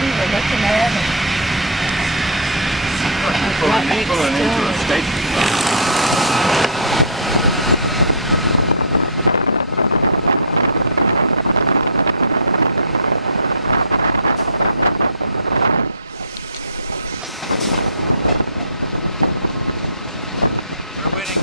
we were looking at. Pulling into a station. We're waiting.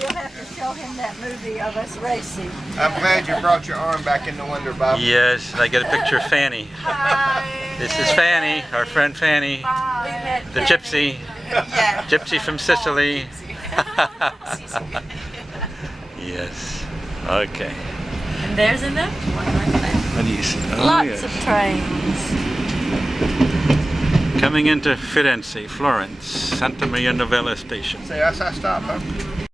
You'll have to show him that movie of us racing. I'm glad you brought your arm back in the window, Bob. Yes, I get a picture of Fanny. Hi. This is Fanny, our friend Fanny, Bye. the gypsy. Yeah. Gypsy from Sicily. Yes. Okay. And there's another one right there. What do you see? Oh, Lots yes. of trains. Coming into Firenze, Florence, Santa Maria Novella station. Say, I stop, huh?